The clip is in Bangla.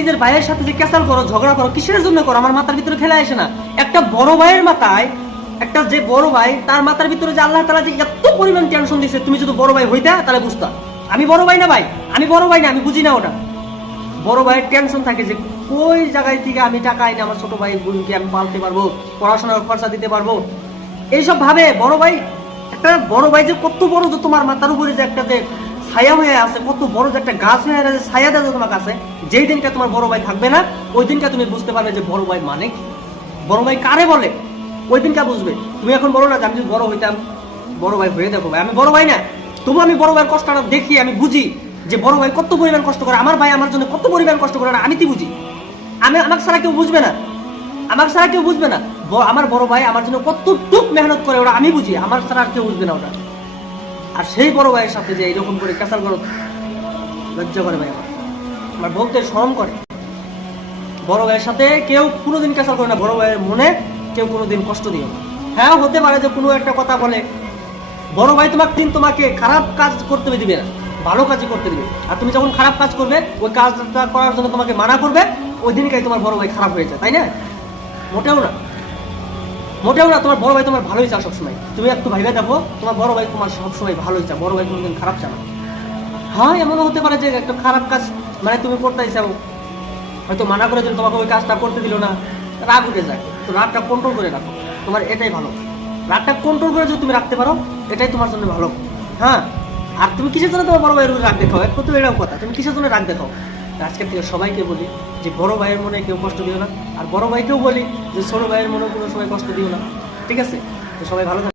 নিজের ভাইয়ের সাথে যে ক্যাসাল করো, ঝগড়া করো, কিসের জন্য করো? আমার মাথার ভিতরে খেলা আসে না। একটা বড় ভাইয়ের মাথায়, একটা যে বড় ভাই, তার মাথার ভিতরে যে আল্লাহ তালা যে এত পরিমাণ টেনশন দিচ্ছে তুমি যদি বড় ভাই হইতা, তাহলে বুঝতা। আমি বড় ভাই না ভাই? আমি বড় ভাই না, আমি বুঝি না ওটা। বড় ভাইয়ের টেনশন থাকে যে ওই জায়গায় থেকে আমি টাকা আইনে আমার ছোট ভাই বোনকে আমি পালতে পারব, পড়াশোনার খরচা দিতে পারব? এইসব ভাবে বড় ভাই, একটা বড় ভাই যে কত বড় যে তোমার মাথার উপরে যে একটা যে ছায়া হয়ে আছে, কত বড় যে একটা গাছ হয়ে আছে, ছায়া দেয় যে তোমার কাছে, যেই দিনটা তোমার বড় ভাই থাকবে না, ওই দিনটা তুমি বুঝতে পারবে যে বড় ভাই মানে কি। বড় ভাই কারে বলে? ওই দিনটা বুঝবে। তুমি এখন বলো না যে আমি যদি বড় হইতাম, বড় ভাই হয়ে দেখো ভাই। আমি বড় ভাই না। তবু আমি বড় ভাইয়ের কষ্টটা দেখি, আমি বুঝি যে বড় ভাই কত পরিমাণ কষ্ট করে, আমার ভাই আমার জন্য কত পরিমাণ কষ্ট করে না, আমি কি বুঝি? আমি, আমাকে ছাড়া কেউ বুঝবে না। আমাকে ছাড়া কেউ বুঝবে না। আমার বড় ভাই আমার জন্য কতটুক মেহনত করে ওরা, আমি বুঝি। আমার ছাড়া আর কেউ বুঝবে না ওটা। আর সেই বড় ভাইয়ের সাথে যে এরকম করে ক্যাসাল করো লজ্জা করে ভাই আমার। আমার বলতে শরম করে। বড় ভাইয়ের সাথে কেউ কোনোদিন ক্যাসাল করে না, বড় ভাইয়ের মনে কেউ কোনোদিন কষ্ট দিও না। হ্যাঁ হতে পারে যে কোনো একটা কথা বলে, বড় ভাই তোমাকে দিন তোমাকে খারাপ কাজ করতে দিবে না, ভালো কাজই করতে দিবে। আর তুমি যখন খারাপ কাজ করবে, ওই কাজটা করার জন্য তোমাকে মানা করবে, ওই দিনকাই তোমার বড় ভাই খারাপ হয়ে যায়, তাই না? মোটেও না। মোটেও না, তোমার বড় ভাই তোমার ভালোই চাও সবসময়। তুমি একটু ভাইবে দেখো, তোমার বড় ভাই তোমার সবসময় ভালোই চা বড় ভাই কোনোদিন খারাপ চা না। হ্যাঁ এমনও হতে পারে যে একটা খারাপ কাজ মানে তুমি করতে চাও। হয়তো মানা করে দিল তোমাকে ওই কাজটা করতে দিল না, রাগ উঠে যায়। তো রাগটা কন্ট্রোল করে রাখো। তোমার এটাই ভালো। রাগটা কন্ট্রোল করে যদি তুমি রাখতে পারো, এটাই তোমার জন্য ভালো। হ্যাঁ আর তুমি কিসের জন্য তোমার বড় ভাইয়ের রাগ দেখাও? একটু তো এরকম কথা। তুমি কিসের জন্য রাগ দেখাও? আজকের থেকে সবাইকে বলি যে বড় ভাইয়ের মনে কেউ কষ্ট দিও না, আর বড় ভাইকেও বলি যে ছোট ভাইয়ের মনে কোনো সময় কষ্ট দিও না। ঠিক আছে? তো সবাই ভালো থাকো